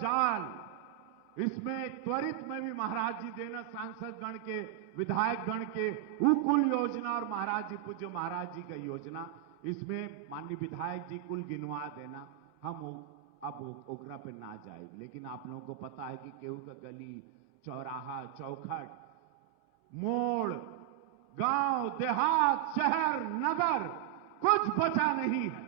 जाल, इसमें त्वरित में भी महाराज जी देना, सांसद गण के, विधायक गण के, कुल योजना और महाराज जी, पूज्य महाराज जी का योजना, इसमें माननीय विधायक जी कुल गिनवा देना। हम अब ओकरा पे ना जाए, लेकिन आप लोगों को पता है कि केहू का गली, चौराहा, चौखट, मोड़, गांव, देहात, शहर, नगर कुछ बचा नहीं है।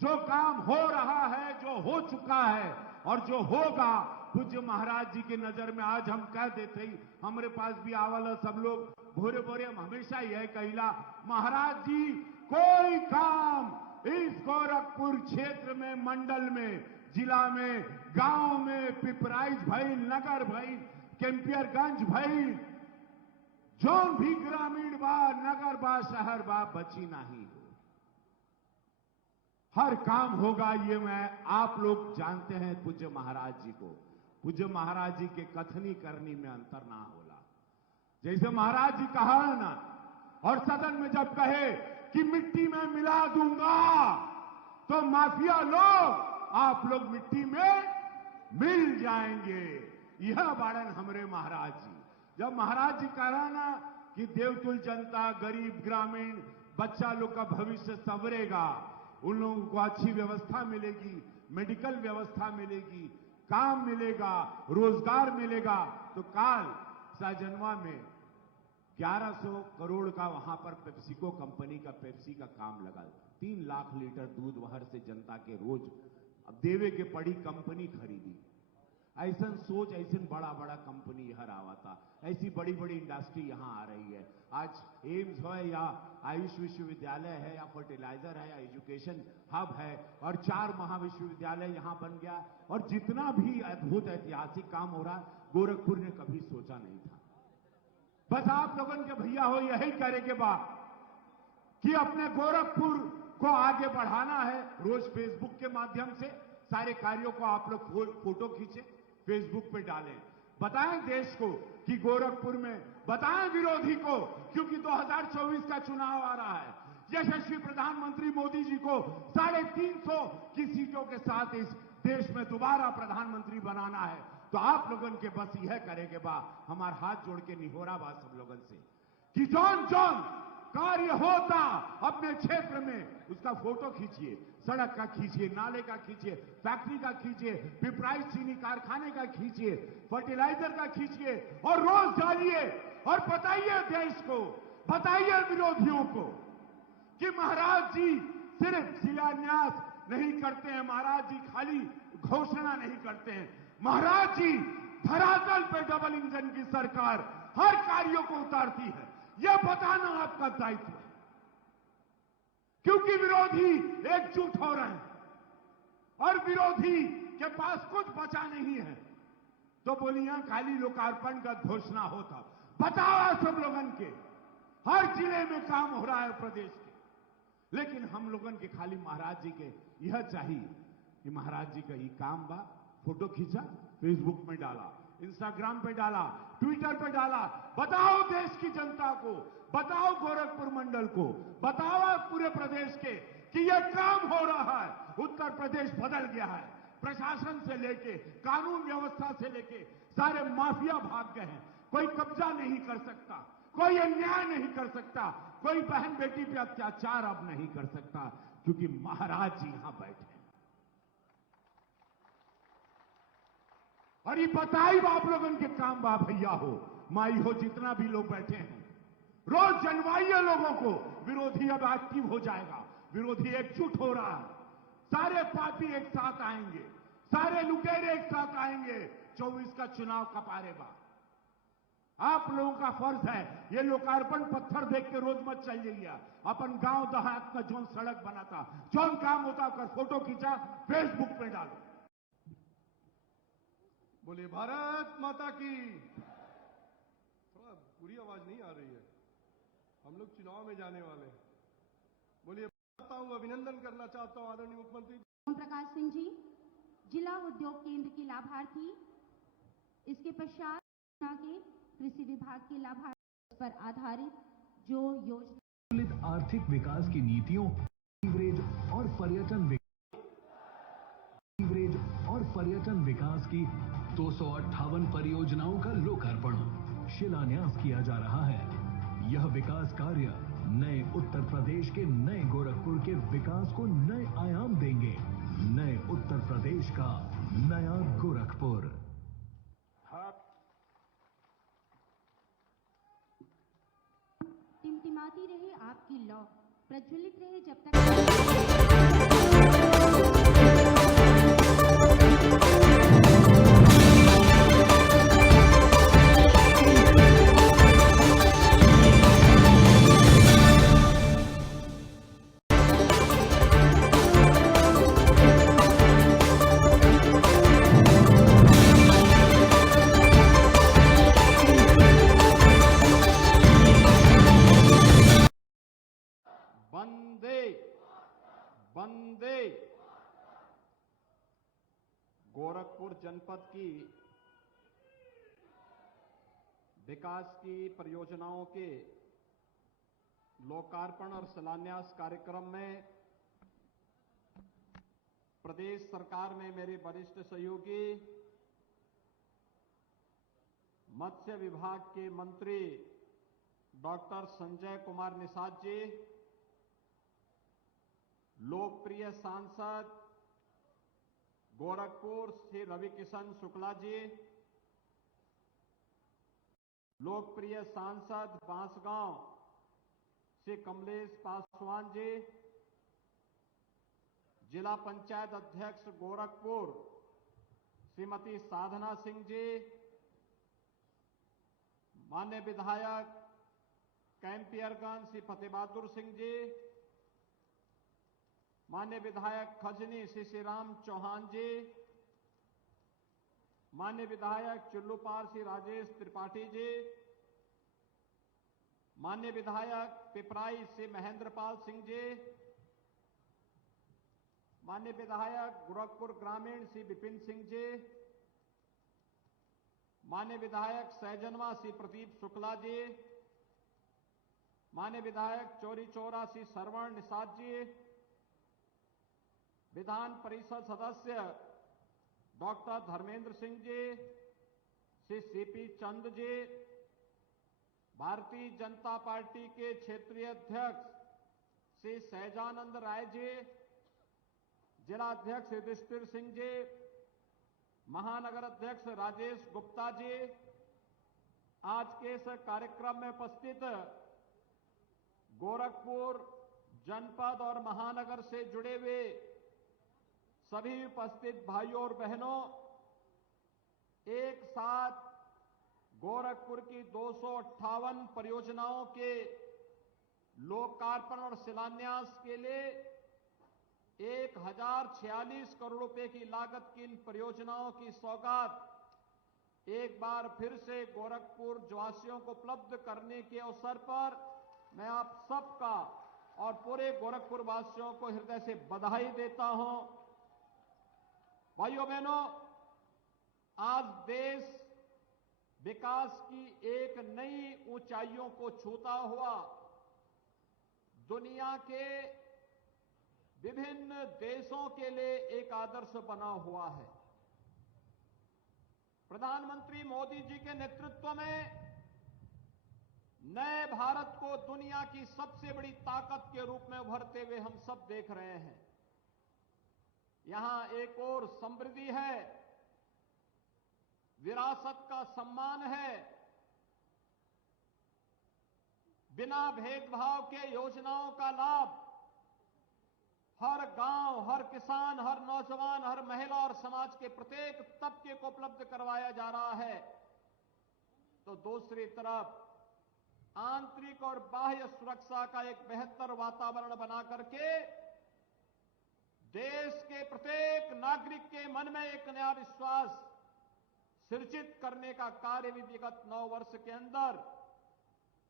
जो काम हो रहा है, जो हो चुका है और जो होगा, पूज्य महाराज जी की नजर में आज हम कह देते ही, हमारे पास भी आवल सब लोग भोरे भोरे हम हमेशा यह कहिला, महाराज जी कोई काम इस गोरखपुर क्षेत्र में, मंडल में, जिला में, गांव में, पिपराइच भइल, नगर भइल, कैंपियरगंज भइल, जोन भी ग्रामीण बा, नगर बा, शहर बा, बची नहीं हो। हर काम होगा, ये मैं आप लोग जानते हैं पूज्य महाराज जी को। पूज्य महाराज जी के कथनी करनी में अंतर ना होला। जैसे महाराज जी कहा ना, और सदन में जब कहे कि मिट्टी में मिला दूंगा, तो माफिया लोग आप लोग मिट्टी में मिल जाएंगे। यह बाड़न हमरे महाराज जी। जब महाराज जी कहा ना कि देवतुल जनता, गरीब, ग्रामीण बच्चा लोग का भविष्य संवरेगा, उन लोगों को अच्छी व्यवस्था मिलेगी, मेडिकल व्यवस्था मिलेगी, काम मिलेगा, रोजगार मिलेगा, तो काल साजनवा में 1100 करोड़ का वहां पर पेप्सिको कंपनी का, पेप्सी का काम लगा। 3 लाख लीटर दूध वहर से जनता के रोज अब देवे के पड़ी कंपनी खरीदी। ऐसा सोच, ऐसे बड़ा बड़ा कंपनी यहां आवा था, ऐसी बड़ी बड़ी इंडस्ट्री यहां आ रही है। आज एम्स हो या आयुष विश्वविद्यालय है या फर्टिलाइजर है या एजुकेशन हब है, और 4 महाविश्वविद्यालय यहां बन गया, और जितना भी अद्भुत ऐतिहासिक काम हो रहा है, गोरखपुर ने कभी सोचा नहीं था। बस आप लोगों के भैया हो यही करे के बाद कि अपने गोरखपुर को आगे बढ़ाना है। रोज फेसबुक के माध्यम से सारे कार्यों को आप लोग फोटो खींचे, फेसबुक पे डालें, बताएं देश को कि गोरखपुर में, बताएं विरोधी को, क्योंकि 2024 का चुनाव आ रहा है। यशस्वी प्रधानमंत्री मोदी जी को 350 की सीटों के साथ इस देश में दोबारा प्रधानमंत्री बनाना है। तो आप लोगों के बस यह करे के बा, हमार हाथ जोड़ के निहोरा बा सब लोगों से कि जौन जौन कार्य होता अपने क्षेत्र में, उसका फोटो खींचिए, सड़क का खींचिए, नाले का खींचिए, फैक्ट्री का खींचिए, पिपराइच चीनी कारखाने का खींचिए, फर्टिलाइजर का खींचिए, और रोज डालिए और बताइए देश को, बताइए विरोधियों को कि महाराज जी सिर्फ शिलान्यास नहीं करते हैं, महाराज जी खाली घोषणा नहीं करते हैं, महाराज जी धरातल पे डबल इंजन की सरकार हर कार्यों को उतारती है। यह बताना आपका दायित्व है, क्योंकि विरोधी एकजुट हो रहे हैं और विरोधी के पास कुछ बचा नहीं है। तो बोलिए खाली लोकार्पण का घोषणा होता, बताओ सब लोगों के हर जिले में काम हो रहा है प्रदेश के, लेकिन हम लोगों के खाली महाराज जी के यह चाहिए कि महाराज जी का ये काम बा, फोटो खींचा, फेसबुक में डाला, इंस्टाग्राम पे डाला, ट्विटर पे डाला, बताओ देश की जनता को, बताओ गोरखपुर मंडल को, बताओ पूरे प्रदेश के कि यह काम हो रहा है। उत्तर प्रदेश बदल गया है, प्रशासन से लेके कानून व्यवस्था से लेके सारे माफिया भाग गए हैं। कोई कब्जा नहीं कर सकता, कोई अन्याय नहीं कर सकता, कोई बहन बेटी पे अत्याचार अब नहीं कर सकता, क्योंकि महाराज जी यहां बैठे हैं। और ये बताई आप लोगों के काम बा, भैया हो, माई हो, जितना भी लोग बैठे हैं, रोज जनवाइए लोगों को। विरोधी अब एक्टिव हो जाएगा, विरोधी एकजुट हो रहा है, सारे पापी एक साथ आएंगे, सारे लुटेरे एक साथ आएंगे। 24 का चुनाव कपारे बा। आप लोगों का फर्ज है, ये लोकार्पण पत्थर देख के रोज मत चल जाइए। अपन गांव देहात में जोन सड़क बनाता, जोन काम होता, कर फोटो खींचा, फेसबुक पे डालो। बोलिए भारत माता की। थोड़ा पूरी आवाज नहीं आ रही है, हम लोग चुनाव में जाने वाले हैं। बोलिए, अभिनंदन करना चाहता हूं आदरणीय मुख्यमंत्री ओम प्रकाश सिंह जी, जिला उद्योग केंद्र के लाभार्थी। इसके पश्चात के कृषि विभाग के लाभार्थी पर आधारित जो योजना आर्थिक विकास की नीतियों, सीवरेज और पर्यटन, सीवरेज और और पर्यटन विकास की 258 परियोजनाओं का लोकार्पण, शिलान्यास किया जा रहा है। यह विकास कार्य नए उत्तर प्रदेश के नए गोरखपुर के विकास को नए आयाम देंगे। नए उत्तर प्रदेश का नया गोरखपुर। टिमटिमाती रहे आपकी लौ, प्रज्वलित रहे जब तक वंदे वंदे। गोरखपुर जनपद की विकास की परियोजनाओं के लोकार्पण और शिलान्यास कार्यक्रम में प्रदेश सरकार में मेरे वरिष्ठ सहयोगी मत्स्य विभाग के मंत्री डॉक्टर संजय कुमार निषाद जी, लोकप्रिय सांसद गोरखपुर श्री रविकिशन शुक्ला जी, लोकप्रिय सांसद बांसगांव श्री कमलेश पासवान जी, जिला पंचायत अध्यक्ष गोरखपुर श्रीमती साधना सिंह जी, माननीय विधायक कैंपियरगंज श्री फतेह बहादुर सिंह जी, माननीय विधायक खजनी श्री श्रीराम चौहान जी, माननीय विधायक चुल्लूपार श्री राजेश त्रिपाठी जी, माननीय विधायक पिपराई श्री महेंद्रपाल सिंह जी, माननीय विधायक गोरखपुर ग्रामीण श्री विपिन सिंह जी, माननीय विधायक सहजनवा श्री प्रदीप शुक्ला जी, माननीय विधायक चौरी चौरा श्री श्रवण निषाद जी, विधान परिषद सदस्य doctor Dharmendra Singh ji, Shri CP Chand ji, Bharatiya Janata party के क्षेत्रीय अध्यक्ष श्री सहजानंद राय जी, जिला अध्यक्ष युधिष्ठिर सिंह जी, महानगर अध्यक्ष राजेश गुप्ता जी, आज के इस कार्यक्रम में उपस्थित गोरखपुर जनपद और महानगर से जुड़े हुए सभी उपस्थित भाइयों और बहनों, एक साथ गोरखपुर की 258 परियोजनाओं के लोकार्पण और शिलान्यास के लिए 1046 करोड़ रुपए की लागत की इन परियोजनाओं की सौगात एक बार फिर से गोरखपुर वासियों को उपलब्ध करने के अवसर पर मैं आप सबका और पूरे गोरखपुर वासियों को हृदय से बधाई देता हूं। भाइयों बहनों, आज देश विकास की एक नई ऊंचाइयों को छूता हुआ दुनिया के विभिन्न देशों के लिए एक आदर्श बना हुआ है। प्रधानमंत्री मोदी जी के नेतृत्व में नए भारत को दुनिया की सबसे बड़ी ताकत के रूप में उभरते हुए हम सब देख रहे हैं। यहां एक और समृद्धि है, विरासत का सम्मान है, बिना भेदभाव के योजनाओं का लाभ हर गांव, हर किसान, हर नौजवान, हर महिला और समाज के प्रत्येक तबके को उपलब्ध करवाया जा रहा है। तो दूसरी तरफ आंतरिक और बाह्य सुरक्षा का एक बेहतर वातावरण बना करके देश के प्रत्येक नागरिक के मन में एक नया विश्वास सृजित करने का कार्य भी विगत 9 वर्ष के अंदर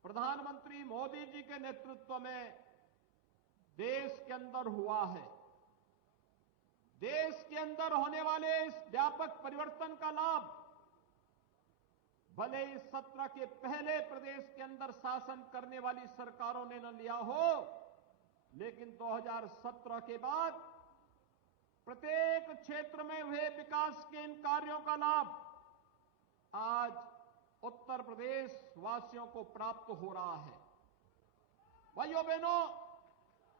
प्रधानमंत्री मोदी जी के नेतृत्व में देश के अंदर हुआ है। देश के अंदर होने वाले इस व्यापक परिवर्तन का लाभ भले इस सत्र के पहले प्रदेश के अंदर शासन करने वाली सरकारों ने न लिया हो, लेकिन 2017 के बाद प्रत्येक क्षेत्र में हुए विकास के इन कार्यों का लाभ आज उत्तर प्रदेश वासियों को प्राप्त हो रहा है। भाइयों बहनों,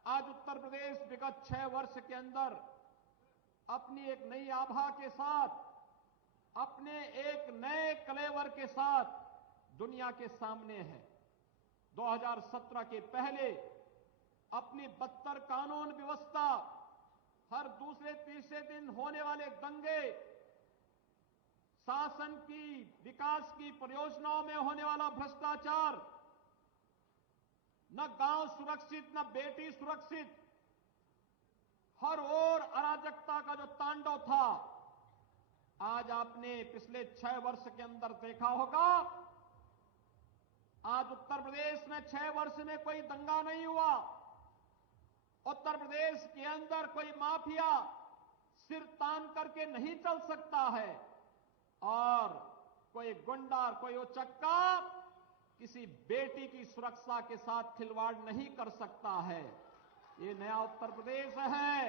आज उत्तर प्रदेश विगत 6 वर्ष के अंदर अपनी एक नई आभा के साथ, अपने एक नए कलेवर के साथ दुनिया के सामने है। 2017 के पहले अपनी बदतर कानून व्यवस्था, हर दूसरे तीसरे दिन होने वाले दंगे, शासन की विकास की परियोजनाओं में होने वाला भ्रष्टाचार, न गांव सुरक्षित न बेटी सुरक्षित, हर ओर अराजकता का जो तांडव था, आज आपने पिछले 6 वर्ष के अंदर देखा होगा। आज उत्तर प्रदेश में 6 वर्ष में कोई दंगा नहीं हुआ। उत्तर प्रदेश के अंदर कोई माफिया सिर तान करके नहीं चल सकता है और कोई गुंडा, कोई उचक्का किसी बेटी की सुरक्षा के साथ खिलवाड़ नहीं कर सकता है। ये नया उत्तर प्रदेश है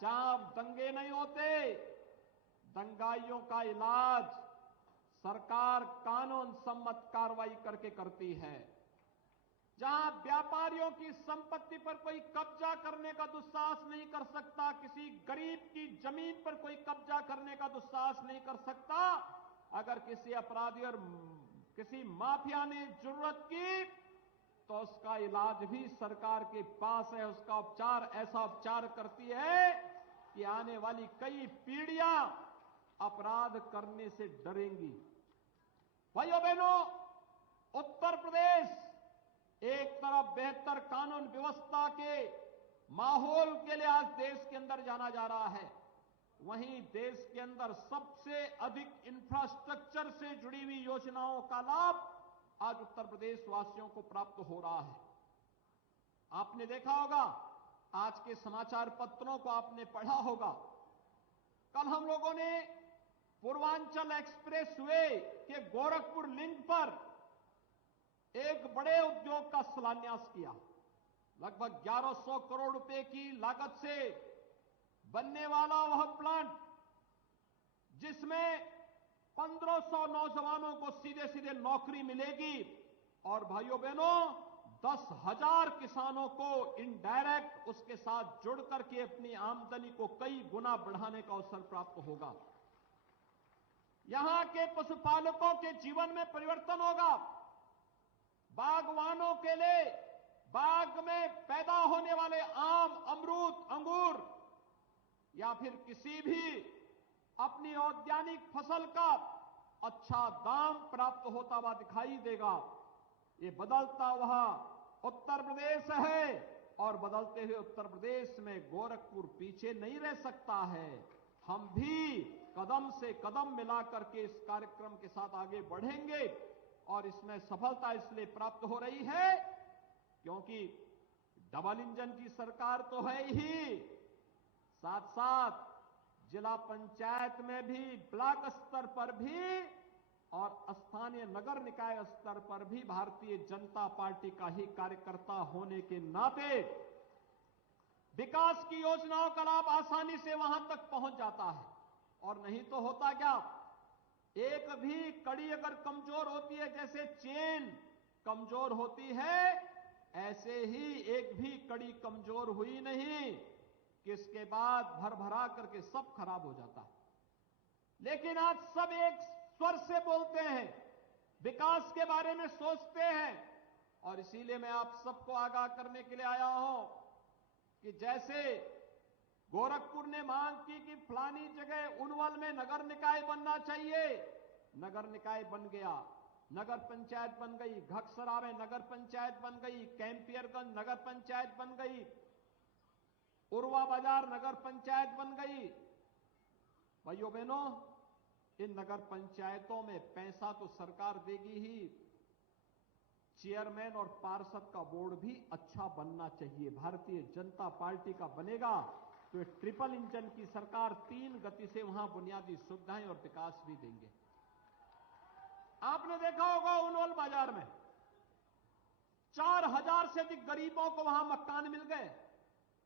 जहां दंगे नहीं होते। दंगाइयों का इलाज सरकार कानून सम्मत कार्रवाई करके करती है। जहां व्यापारियों की संपत्ति पर कोई कब्जा करने का दुस्साहस नहीं कर सकता, किसी गरीब की जमीन पर कोई कब्जा करने का दुस्साहस नहीं कर सकता। अगर किसी अपराधी और किसी माफिया ने जरूरत की तो उसका इलाज भी सरकार के पास है। उसका उपचार ऐसा उपचार करती है कि आने वाली कई पीढ़ियां अपराध करने से डरेंगी। भाइयों बहनों, उत्तर प्रदेश एक तरफ बेहतर कानून व्यवस्था के माहौल के लिए आज देश के अंदर जाना जा रहा है, वहीं देश के अंदर सबसे अधिक इंफ्रास्ट्रक्चर से जुड़ी हुई योजनाओं का लाभ आज उत्तर प्रदेश वासियों को प्राप्त हो रहा है। आपने देखा होगा, आज के समाचार पत्रों को आपने पढ़ा होगा, कल हम लोगों ने पूर्वांचल एक्सप्रेसवे के गोरखपुर लिंक पर एक बड़े उद्योग का शिलान्यास किया। लगभग 1100 करोड़ रुपए की लागत से बनने वाला वह प्लांट, जिसमें 1500 नौजवानों को सीधे सीधे नौकरी मिलेगी और भाइयों बहनों 10,000 किसानों को इनडायरेक्ट उसके साथ जुड़ करके अपनी आमदनी को कई गुना बढ़ाने का अवसर प्राप्त होगा। यहां के पशुपालकों के जीवन में परिवर्तन होगा। बागवानों के लिए बाग में पैदा होने वाले आम, अमरूद, अंगूर या फिर किसी भी अपनी औद्यानिक फसल का अच्छा दाम प्राप्त होता हुआ दिखाई देगा। ये बदलता हुआ उत्तर प्रदेश है और बदलते हुए उत्तर प्रदेश में गोरखपुर पीछे नहीं रह सकता है। हम भी कदम से कदम मिलाकर के इस कार्यक्रम के साथ आगे बढ़ेंगे और इसमें सफलता इसलिए प्राप्त हो रही है क्योंकि डबल इंजन की सरकार तो है ही, साथ साथ जिला पंचायत में भी, ब्लॉक स्तर पर भी और स्थानीय नगर निकाय स्तर पर भी भारतीय जनता पार्टी का ही कार्यकर्ता होने के नाते विकास की योजनाओं का लाभ आसानी से वहां तक पहुंच जाता है। और नहीं तो होता क्या, एक भी कड़ी अगर कमजोर होती है, जैसे चेन कमजोर होती है, ऐसे ही एक भी कड़ी कमजोर हुई नहीं कि इसके बाद भरभरा करके सब खराब हो जाता है। लेकिन आज सब एक स्वर से बोलते हैं, विकास के बारे में सोचते हैं और इसीलिए मैं आप सबको आगाह करने के लिए आया हूं कि जैसे गोरखपुर ने मांग की कि फलानी जगह उनवल में नगर निकाय बनना चाहिए, नगर निकाय बन गया, नगर पंचायत बन गई, घकसरा में नगर पंचायत बन गई, कैंपियरगंज नगर पंचायत बन गई, उरवा बाजार नगर पंचायत बन गई। भाइयों बहनों, इन नगर पंचायतों में पैसा तो सरकार देगी ही, चेयरमैन और पार्षद का बोर्ड भी अच्छा बनना चाहिए। भारतीय जनता पार्टी का बनेगा तो ये ट्रिपल इंजन की सरकार 3 गति से वहां बुनियादी सुविधाएं और विकास भी देंगे। आपने देखा होगा उनवल बाजार में 4000 से अधिक गरीबों को वहां मकान मिल गए।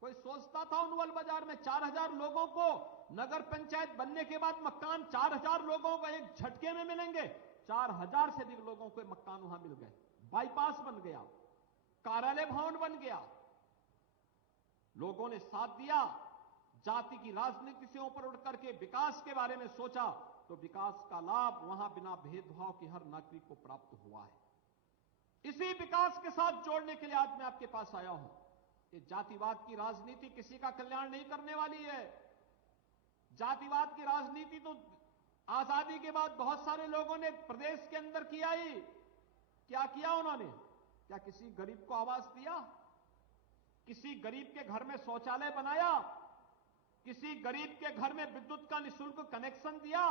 कोई सोचता था उनवल बाजार में 4000 लोगों को नगर पंचायत बनने के बाद मकान 4000 लोगों को एक झटके में मिलेंगे? 4000 से अधिक लोगों को मकान वहां मिल गए। बाईपास बन गया, कार्यालय भवन बन गया। लोगों ने साथ दिया, जाति की राजनीति से ऊपर उठ करके विकास के बारे में सोचा, तो विकास का लाभ वहां बिना भेदभाव के हर नागरिक को प्राप्त हुआ है। इसी विकास के साथ जोड़ने के लिए आज मैं आपके पास आया हूं। ये जातिवाद की राजनीति किसी का कल्याण नहीं करने वाली है। जातिवाद की राजनीति तो आजादी के बाद बहुत सारे लोगों ने प्रदेश के अंदर किया ही। क्या किया उन्होंने? क्या किसी गरीब को आवास दिया? किसी गरीब के घर में शौचालय बनाया? किसी गरीब के घर में विद्युत का निःशुल्क कनेक्शन दिया?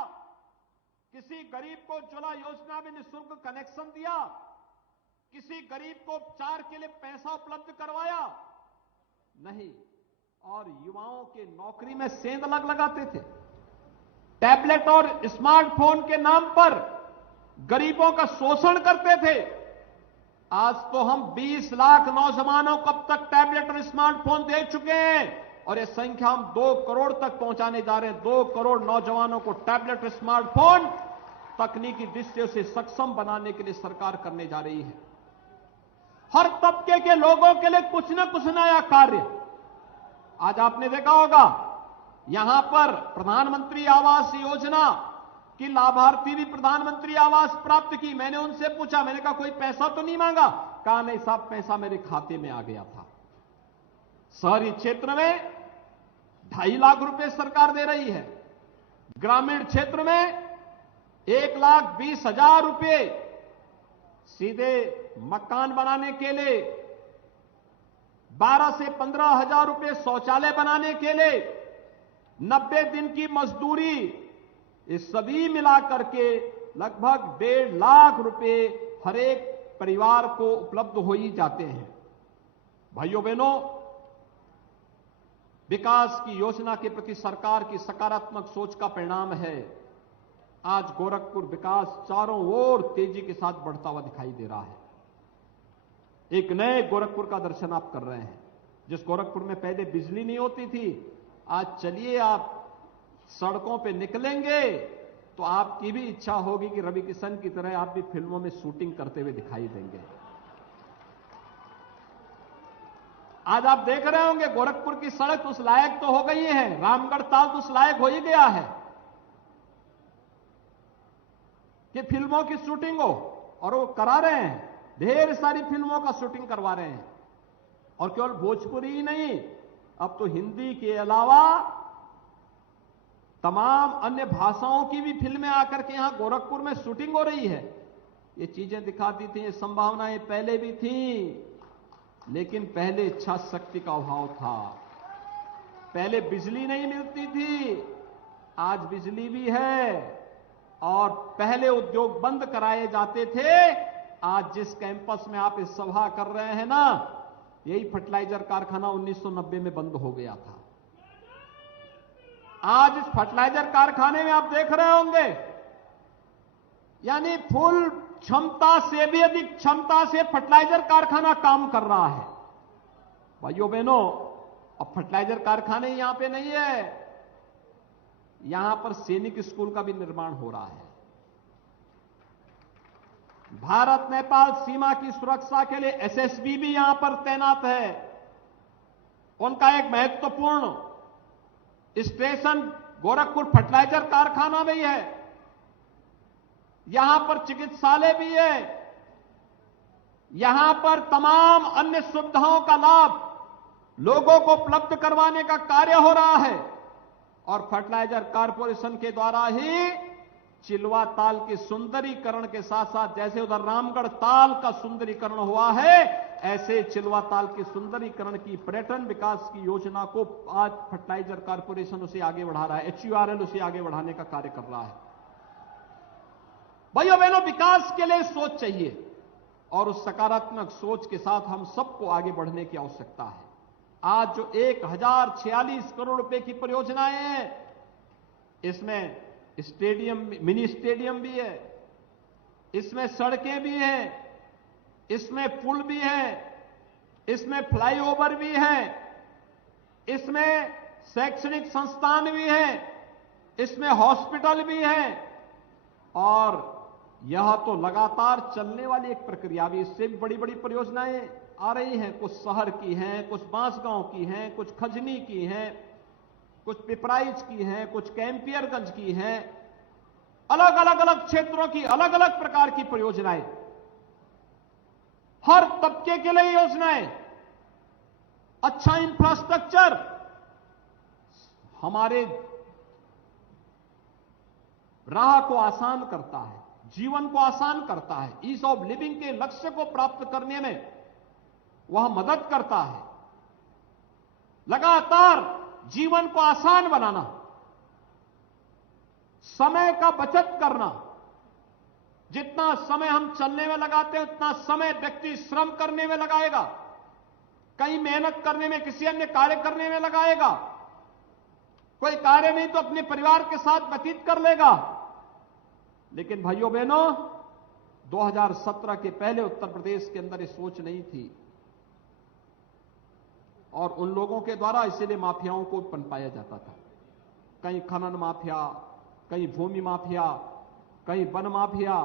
किसी गरीब को उज्ज्वला योजना में निःशुल्क कनेक्शन दिया? किसी गरीब को उपचार के लिए पैसा उपलब्ध करवाया? नहीं। और युवाओं के नौकरी में सेंध लगाते थे। टैबलेट और स्मार्टफोन के नाम पर गरीबों का शोषण करते थे। आज तो हम 20 लाख नौजवानों को अब तक टैबलेट और स्मार्टफोन दे चुके हैं और यह संख्या हम 2 करोड़ तक पहुंचाने जा रहे हैं। 2 करोड़ नौजवानों को टैबलेट और स्मार्टफोन तकनीकी दृष्टि से सक्षम बनाने के लिए सरकार करने जा रही है। हर तबके के लोगों के लिए कुछ न कुछ नया कार्य। आज आपने देखा होगा यहां पर प्रधानमंत्री आवास योजना की लाभार्थी भी प्रधानमंत्री आवास प्राप्त की। मैंने उनसे पूछा, मैंने कहा कोई पैसा तो नहीं मांगा? कहा नहीं साहब, पैसा मेरे खाते में आ गया था। शहरी क्षेत्र में 2.5 लाख रुपए सरकार दे रही है। ग्रामीण क्षेत्र में 1,20,000 रुपए सीधे मकान बनाने के लिए, 12 से 15,000 रुपए शौचालय बनाने के लिए, 90 दिन की मजदूरी, ये सभी मिलाकर के लगभग 1.5 लाख रुपए हर एक परिवार को उपलब्ध हो ही जाते हैं। भाइयों बहनों, विकास की योजना के प्रति सरकार की सकारात्मक सोच का परिणाम है आज गोरखपुर विकास चारों ओर तेजी के साथ बढ़ता हुआ दिखाई दे रहा है। एक नए गोरखपुर का दर्शन आप कर रहे हैं। जिस गोरखपुर में पहले बिजली नहीं होती थी, आज चलिए आप सड़कों पे निकलेंगे तो आपकी भी इच्छा होगी कि रवि किशन की तरह आप भी फिल्मों में शूटिंग करते हुए दिखाई देंगे। आज आप देख रहे होंगे गोरखपुर की सड़क उस लायक तो हो गई है, रामगढ़ ताल तो उस लायक हो ही गया है कि फिल्मों की शूटिंग हो, और वो करा रहे हैं। ढेर सारी फिल्मों का शूटिंग करवा रहे हैं। और केवल भोजपुरी ही नहीं, अब तो हिंदी के अलावा तमाम अन्य भाषाओं की भी फिल्में आकर के यहां गोरखपुर में शूटिंग हो रही है। ये चीजें दिखाती थी, ये संभावनाएं पहले भी थी, लेकिन पहले इच्छा शक्ति का अभाव था। पहले बिजली नहीं मिलती थी, आज बिजली भी है। और पहले उद्योग बंद कराए जाते थे, आज जिस कैंपस में आप इस सभा कर रहे हैं ना, यही फर्टिलाइजर कारखाना 1990 में बंद हो गया था। आज इस फर्टिलाइजर कारखाने में आप देख रहे होंगे, यानी फुल क्षमता से भी अधिक क्षमता से फर्टिलाइजर कारखाना काम कर रहा है। भाइयों बहनों, अब फर्टिलाइजर कारखाने यहां पे नहीं है, यहां पर सैनिक स्कूल का भी निर्माण हो रहा है। भारत नेपाल सीमा की सुरक्षा के लिए एसएसबी भी यहां पर तैनात है। उनका एक महत्वपूर्ण स्टेशन गोरखपुर फर्टिलाइजर कारखाना भी है। यहां पर चिकित्सालय भी है। यहां पर तमाम अन्य सुविधाओं का लाभ लोगों को उपलब्ध करवाने का कार्य हो रहा है। और फर्टिलाइजर कारपोरेशन के द्वारा ही चिलवा ताल के सुंदरीकरण के साथ साथ, जैसे उधर रामगढ़ ताल का सुंदरीकरण हुआ है, ऐसे चिलवा ताल के सुंदरीकरण की पर्यटन विकास की योजना को आज फर्टिलाइजर कारपोरेशन उसे आगे बढ़ा रहा है। HURL उसे आगे बढ़ाने का कार्य कर रहा है। भाइयों बहनों, विकास के लिए सोच चाहिए और उस सकारात्मक सोच के साथ हम सबको आगे बढ़ने की आवश्यकता है। आज जो 1046 करोड़ रुपए की परियोजनाएं हैं, इसमें स्टेडियम, मिनी स्टेडियम भी है, इसमें सड़कें भी हैं, इसमें पुल भी है, इसमें फ्लाईओवर भी है, इसमें शैक्षणिक संस्थान भी हैं, इसमें हॉस्पिटल भी हैं, और यह तो लगातार चलने वाली एक प्रक्रिया भी, इससे भी बड़ी बड़ी परियोजनाएं आ रही हैं। कुछ शहर की हैं, कुछ बांसगांव की हैं, कुछ खजनी की हैं, कुछ पिपराइच की हैं, कुछ कैंपियरगंज की हैं। अलग अलग क्षेत्रों की अलग अलग प्रकार की परियोजनाएं, हर तबके के लिए योजनाएं। अच्छा इंफ्रास्ट्रक्चर हमारे राह को आसान करता है, जीवन को आसान करता है, ईज ऑफ लिविंग के लक्ष्य को प्राप्त करने में वह मदद करता है। लगातार जीवन को आसान बनाना, समय का बचत करना। जितना समय हम चलने में लगाते हैं उतना समय व्यक्ति श्रम करने में लगाएगा, कहीं मेहनत करने में, किसी अन्य कार्य करने में लगाएगा। कोई कार्य नहीं तो अपने परिवार के साथ व्यतीत कर लेगा। लेकिन भाइयों बहनों, 2017 के पहले उत्तर प्रदेश के अंदर ये सोच नहीं थी, और उन लोगों के द्वारा इसीलिए माफियाओं को पनपाया जाता था। कहीं खनन माफिया, कहीं भूमि माफिया, कहीं वन माफिया,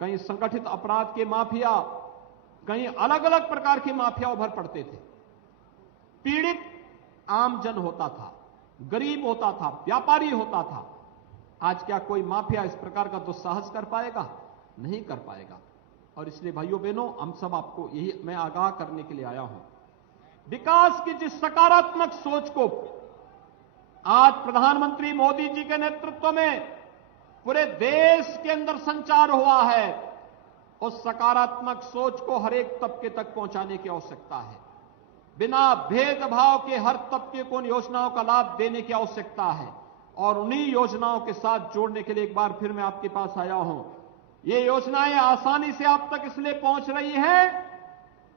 कहीं संगठित अपराध के माफिया, कहीं अलग अलग प्रकार के माफिया उभर पड़ते थे। पीड़ित आम जन होता था, गरीब होता था, व्यापारी होता था। आज क्या कोई माफिया इस प्रकार का दुस्साहस कर पाएगा? नहीं कर पाएगा। और इसलिए भाइयों बहनों, हम सब आपको यही मैं आगाह करने के लिए आया हूं। विकास की जिस सकारात्मक सोच को आज प्रधानमंत्री मोदी जी के नेतृत्व में पूरे देश के अंदर संचार हुआ है, उस सकारात्मक सोच को हर एक तबके तक पहुंचाने की आवश्यकता है। बिना भेदभाव के हर तबके को उन योजनाओं का लाभ देने की आवश्यकता है, और उन्हीं योजनाओं के साथ जोड़ने के लिए एक बार फिर मैं आपके पास आया हूं। ये योजनाएं आसानी से आप तक इसलिए पहुंच रही हैं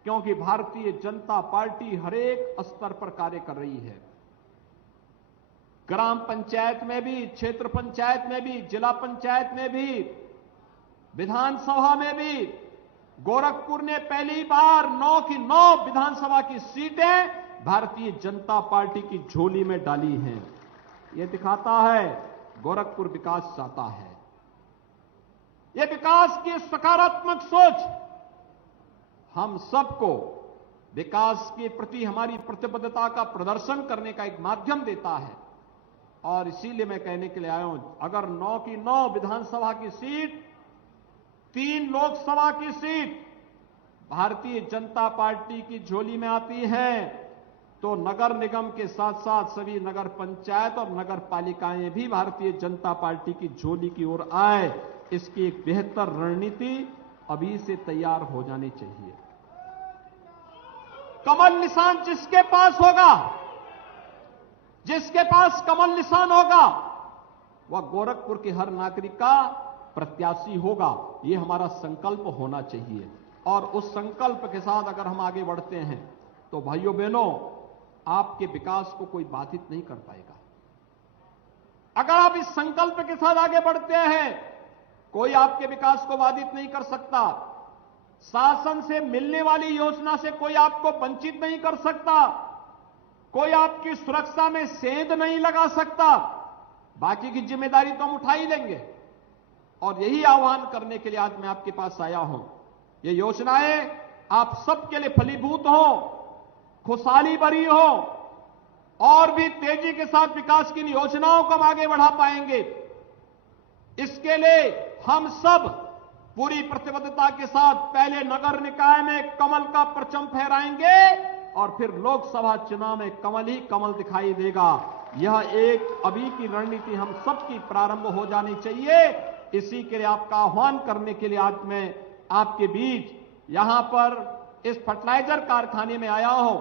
क्योंकि भारतीय जनता पार्टी हर एक स्तर पर कार्य कर रही है। ग्राम पंचायत में भी, क्षेत्र पंचायत में भी, जिला पंचायत में भी, विधानसभा में भी। गोरखपुर ने पहली बार 9 की 9 विधानसभा की सीटें भारतीय जनता पार्टी की झोली में डाली हैं। यह दिखाता है गोरखपुर विकास चाहता है। यह विकास की सकारात्मक सोच हम सबको विकास के प्रति हमारी प्रतिबद्धता का प्रदर्शन करने का एक माध्यम देता है। और इसीलिए मैं कहने के लिए आया हूं, अगर 9 की 9 विधानसभा की सीट, 3 लोकसभा की सीट भारतीय जनता पार्टी की झोली में आती है, तो नगर निगम के साथ साथ सभी नगर पंचायत और नगर पालिकाएं भी भारतीय जनता पार्टी की झोली की ओर आए, इसकी एक बेहतर रणनीति अभी से तैयार हो जानी चाहिए। कमल निशान जिसके पास होगा, जिसके पास कमल निशान होगा, वह गोरखपुर के हर नागरिक का प्रत्याशी होगा। यह हमारा संकल्प होना चाहिए। और उस संकल्प के साथ अगर हम आगे बढ़ते हैं तो भाइयों बहनों, आपके विकास को कोई बाधित नहीं कर पाएगा। अगर आप इस संकल्प के साथ आगे बढ़ते हैं, कोई आपके विकास को बाधित नहीं कर सकता। शासन से मिलने वाली योजना से कोई आपको वंचित नहीं कर सकता। कोई आपकी सुरक्षा में सेंध नहीं लगा सकता। बाकी की जिम्मेदारी तो हम उठा ही लेंगे। और यही आह्वान करने के लिए आज मैं आपके पास आया हूं। ये योजनाएं आप सबके लिए फलीभूत हो, खुशहाली भरी हो, और भी तेजी के साथ विकास की इन योजनाओं को हम आगे बढ़ा पाएंगे। इसके लिए हम सब पूरी प्रतिबद्धता के साथ पहले नगर निकाय में कमल का परचम फहराएंगे और फिर लोकसभा चुनाव में कमल ही कमल दिखाई देगा। यह एक अभी की रणनीति हम सबकी प्रारंभ हो जानी चाहिए। इसी के लिए आपका आह्वान करने के लिए आज मैं आपके बीच यहां पर इस फर्टिलाइजर कारखाने में आया हूं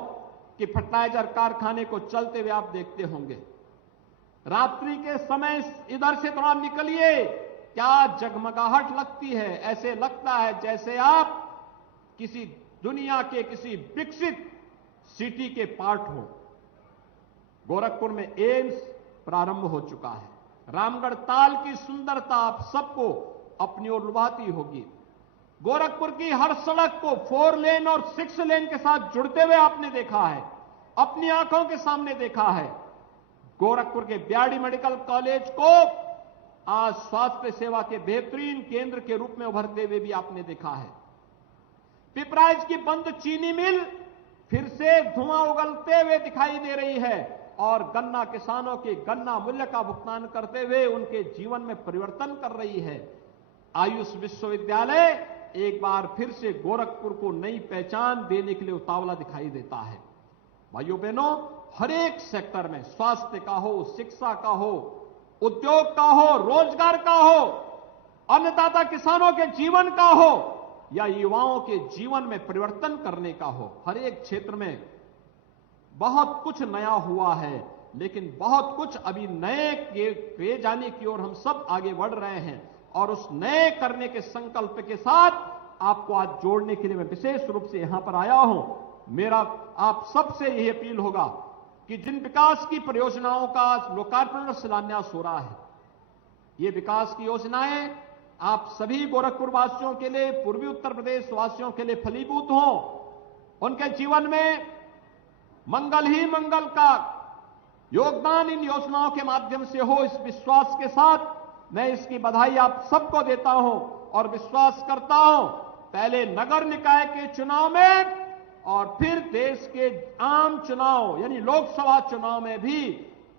कि फर्टिलाइजर कारखाने को चलते हुए आप देखते होंगे। रात्रि के समय इधर से थोड़ा निकलिए, क्या जगमगाहट लगती है। ऐसे लगता है जैसे आप किसी दुनिया के किसी विकसित सिटी के पार्ट हो। गोरखपुर में एम्स प्रारंभ हो चुका है। रामगढ़ ताल की सुंदरता आप सबको अपनी ओर लुभाती होगी। गोरखपुर की हर सड़क को 4 लेन और 6 लेन के साथ जुड़ते हुए आपने देखा है। अपनी आंखों के सामने देखा है। गोरखपुर के बीआरडी मेडिकल कॉलेज को आज स्वास्थ्य सेवा के बेहतरीन केंद्र के रूप में उभरते हुए भी आपने देखा है। पिपराइच की बंद चीनी मिल फिर से धुआं उगलते हुए दिखाई दे रही है और गन्ना किसानों के गन्ना मूल्य का भुगतान करते हुए उनके जीवन में परिवर्तन कर रही है। आयुष विश्वविद्यालय एक बार फिर से गोरखपुर को नई पहचान देने के लिए उतावला दिखाई देता है। भाइयों बहनों, हर एक सेक्टर में, स्वास्थ्य का हो, शिक्षा का हो, उद्योग का हो, रोजगार का हो, अन्नदाता किसानों के जीवन का हो या युवाओं के जीवन में परिवर्तन करने का हो, हर एक क्षेत्र में बहुत कुछ नया हुआ है। लेकिन बहुत कुछ अभी नए किए जाने की ओर हम सब आगे बढ़ रहे हैं और उस नए करने के संकल्प के साथ आपको आज जोड़ने के लिए मैं विशेष रूप से यहां पर आया हूं। मेरा आप सबसे यही अपील होगा कि जिन विकास की परियोजनाओं का लोकार्पण और शिलान्यास हो रहा है, ये विकास की योजनाएं आप सभी गोरखपुर वासियों के लिए, पूर्वी उत्तर प्रदेश वासियों के लिए फलीभूत हों, उनके जीवन में मंगल ही मंगल का योगदान इन योजनाओं के माध्यम से हो, इस विश्वास के साथ मैं इसकी बधाई आप सबको देता हूं और विश्वास करता हूं पहले नगर निकाय के चुनाव में और फिर देश के आम चुनाव यानी लोकसभा चुनाव में भी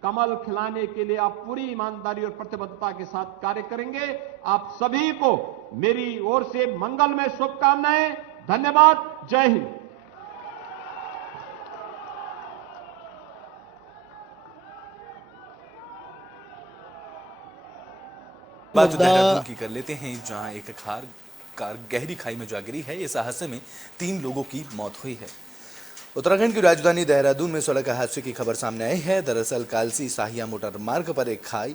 कमल खिलाने के लिए आप पूरी ईमानदारी और प्रतिबद्धता के साथ कार्य करेंगे। आप सभी को मेरी ओर से मंगलमय शुभकामनाएं। धन्यवाद। जय हिंद। बात जो देहरादून की कर लेते हैं, जहां एक कार गहरी खाई में जा गिरी है। इस हादसे में 3 लोगों की मौत हुई है। उत्तराखंड की राजधानी देहरादून में सड़क हादसे की खबर सामने आई है। दरअसल कालसी साहिया मोटर मार्ग पर एक खाई